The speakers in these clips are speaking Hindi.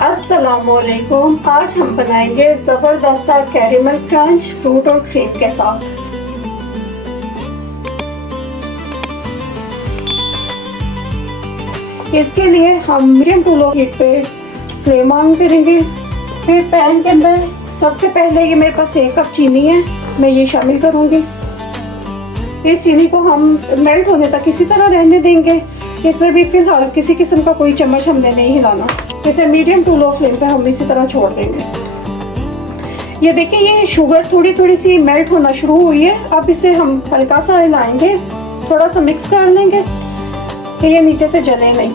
अस्सलामुअलैकुम। आज हम बनाएंगे ज़बरदस्त सा कैरेमल क्रंच फ्रूट और क्रीम के साथ। इसके लिए हम मीडियम टू लो हीट पे फ्लेम ऑन करेंगे। फिर पैन के अंदर सबसे पहले ये मेरे पास 1 कप चीनी है, मैं ये शामिल करूँगी। इस चीनी को हम मेल्ट होने तक इसी तरह रहने देंगे। इसमें भी फिलहाल किसी किस्म का कोई चम्मच हमने नहीं हिलाना। इसे मीडियम टू लो फ्लेम पे हम इसी तरह छोड़ देंगे। ये देखिए, ये शुगर थोड़ी थोड़ी सी मेल्ट होना शुरू हुई है। अब इसे हम हल्का सा हिलाएंगे, थोड़ा सा मिक्स कर लेंगे कि ये नीचे से जले नहीं।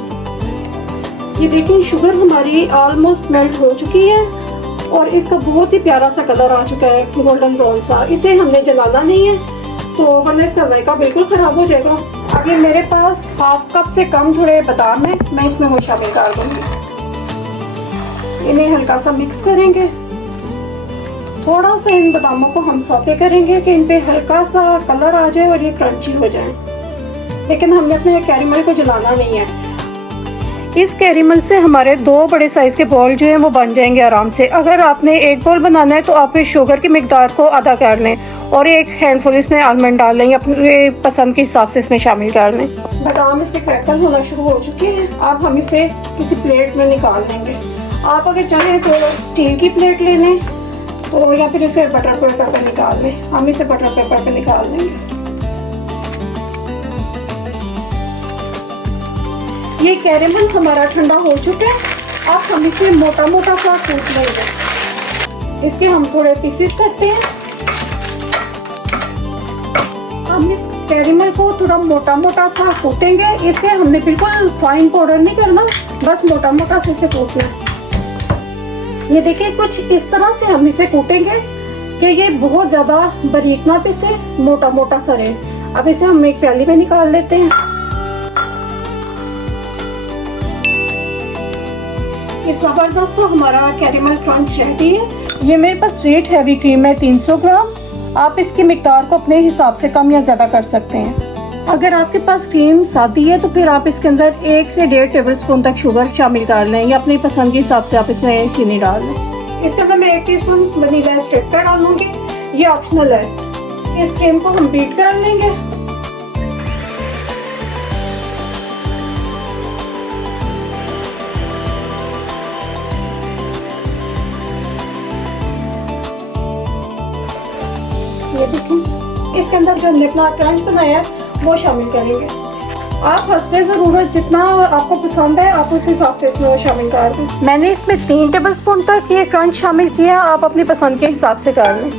ये देखिए, शुगर हमारी ऑलमोस्ट मेल्ट हो चुकी है और इसका बहुत ही प्यारा सा कलर आ चुका है, गोल्डन ब्राउन सा। इसे हमने जलाना नहीं है तो वरना इसका जायका बिल्कुल ख़राब हो जाएगा। अभी मेरे पास 1/2 कप से कम थोड़े बादाम है, मैं इसमें वो शामिल कर दूँगी। इन्हें हल्का सा मिक्स करेंगे। थोड़ा सा इन बादामों को हम सौते करेंगे कि इन पे हल्का सा कलर आ जाए और ये क्रंची हो जाए, लेकिन हमने अपने कैरेमल को जलाना नहीं है। इस कैरेमल से हमारे 2 बड़े साइज़ के बॉल जो हैं वो बन जाएंगे आराम से। अगर आपने 1 बॉल बनाना है तो आप इस शुगर की मिकदार को आधा कर लें और 1 हैंडफुल इसमें आलमंड डाल लें, अपने पसंद के हिसाब से इसमें शामिल कर लें। बादाम इसके क्रैकल होना शुरू हो चुके हैं। अब हम इसे किसी प्लेट में निकाल लेंगे। आप अगर चाहें तो स्टील की प्लेट ले लें तो, या फिर इसे बटर पेपर पर निकाल लें। हम इसे बटर पेपर पर निकाल लेंगे। ये कैरेमल हमारा ठंडा हो चुका है। अब हम इसे मोटा मोटा सा कूट लेंगे। इसके हम थोड़े पीसेस करते हैं। हम इस कैरेमल को थोड़ा मोटा मोटा सा कूटेंगे। इसे हमने बिल्कुल फाइन पाउडर नहीं करना, बस मोटा मोटा से इसे कूटना। ये देखिए, कुछ इस तरह से हम इसे कूटेंगे कि ये बहुत ज़्यादा बारीक ना पिसे, मोटा मोटा सा रहे। अब इसे हम एक प्याली में निकाल लेते हैं। ये ज़बरदस्त तो हमारा कैरेमल क्रंच रेडी है। ये मेरे पास स्वीट हैवी क्रीम है 300 ग्राम। आप इसकी मिकदार को अपने हिसाब से कम या ज़्यादा कर सकते हैं। अगर आपके पास क्रीम सादी है तो फिर आप इसके अंदर 1 से 1.5 टेबलस्पून तक शुगर शामिल कर लें, या अपनी पसंद के हिसाब से आप इसमें चीनी डाल लें। इसके अंदर मैं 1 टीस्पून वनीला एक्सट्रैक्ट डालूंगी, ये ऑप्शनल है। इस क्रीम को हम बीट कर लेंगे। ये देखिए, इसके अंदर जो हमने अपना क्रंच बनाया है वो शामिल करेंगे। आप हस्बे ज़रूरत जितना आपको पसंद है आप उस हिसाब से इसमें वो शामिल कर दें। मैंने इसमें 3 टेबलस्पून तक ये क्रंच शामिल किया, आप अपनी पसंद के हिसाब से कर लें।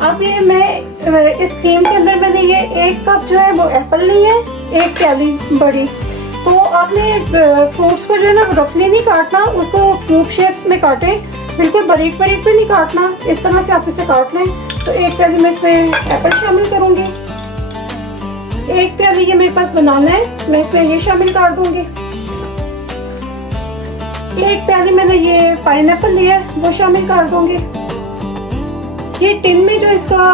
अब ये मैं इस क्रीम के अंदर मैंने ये 1 कप जो है वो एप्पल ली है, 1 प्याली बड़ी। तो आपने फ्रूट्स को जो है ना रफली नहीं काटना, उसको क्यूब शेप्स में काटें, बिल्कुल बारीक बारीक भी नहीं काटना। इस तरह से आप इसे काट लें। तो 1 प्याली मैं इसमें एप्पल शामिल करूंगी। 1 प्याली ये मेरे पास बनाना है, मैं इसमें ये शामिल कर दूंगी। 1 प्याली मैंने ये पाइनएप्पल लिया है, वो शामिल कर दूंगी। ये टिन में जो इसका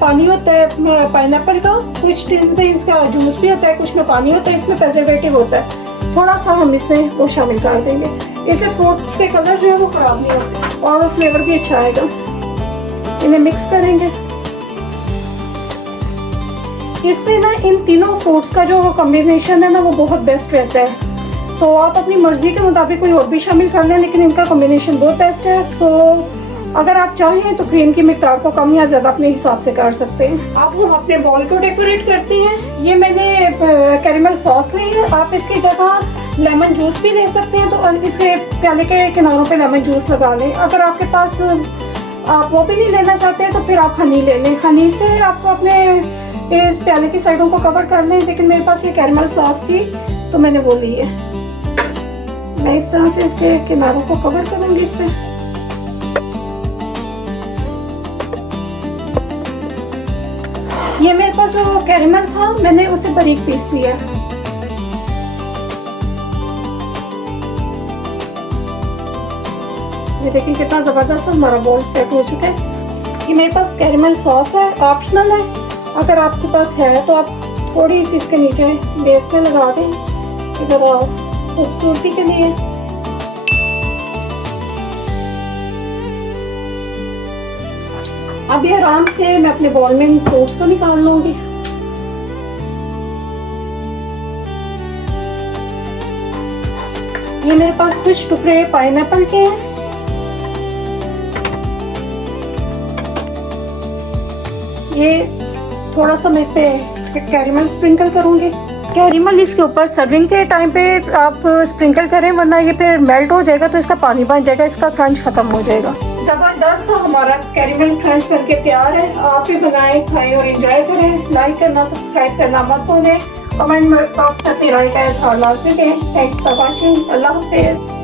पानी होता है पाइनएप्पल का, कुछ टिन में इसका जूस भी होता है, कुछ में पानी होता है, इसमें प्रिजर्वेटिव होता है। थोड़ा सा हम इसमें वो शामिल कर देंगे। इससे फ्रूट्स के कलर जो है वो खराब नहीं होते और फ्लेवर भी अच्छा आएगा। इन्हें मिक्स करेंगे। इसमें ना इन तीनों फ्रूट्स का जो कॉम्बिनेशन है ना वो बहुत बेस्ट रहता है। तो आप अपनी मर्जी के मुताबिक कोई और भी शामिल कर लें, लेकिन इनका कॉम्बिनेशन बहुत बेस्ट है। तो अगर आप चाहें तो क्रीम की मिकदार को कम या ज़्यादा अपने हिसाब से कर सकते हैं। अब हम अपने बॉल को डेकोरेट करते हैं। ये मैंने कैरेमल सॉस ली है, आप इसकी जगह लेमन जूस भी ले सकते हैं। तो इसके प्याले के किनारों पे लेमन जूस लगा लें। अगर आपके पास आप वो भी नहीं लेना चाहते हैं तो फिर आप हनी ले लें। हनी से आपको अपने इस प्याले की साइडों को कवर कर लें, लेकिन मेरे पास ये कैरेमल सॉस थी तो मैंने वो ली है। मैं इस तरह से इसके किनारों को कवर करूंगी इससे। ये मेरे पास जो कैरेमल था मैंने उसे बारीक पीस लिया। ये देखिए कितना ज़बरदस्त हमारा बॉल सेट हो चुका है। ये मेरे पास कैरेमल सॉस है, ऑप्शनल है। अगर आपके पास है तो आप थोड़ी सी इसके नीचे बेस में लगा दें, ज़रा खूबसूरती के लिए। अभी आराम से मैं अपने बॉल में इन फ्रूट्स को निकाल लूंगी। ये मेरे पास कुछ टुकड़े पाइनएप्पल के हैं। ये थोड़ा सा मैं इस पे कैरेमल स्प्रिंकल करूंगी। कैरेमल इसके ऊपर सर्विंग के टाइम पे आप स्प्रिंकल करें, वरना ये फिर मेल्ट हो जाएगा तो इसका पानी बन जाएगा, इसका क्रंच खत्म हो जाएगा। जबरदस्त हमारा कैरेमल क्रंच करके तैयार है। आप भी बनाएं, खाएं और एंजॉय करें। लाइक करना, सब्सक्राइब करना मत भूलें। कमेंट बॉक्स में अपनी राय का इजहार लाजमी दें। Thanks for watching. अल्लाह हाफिज़।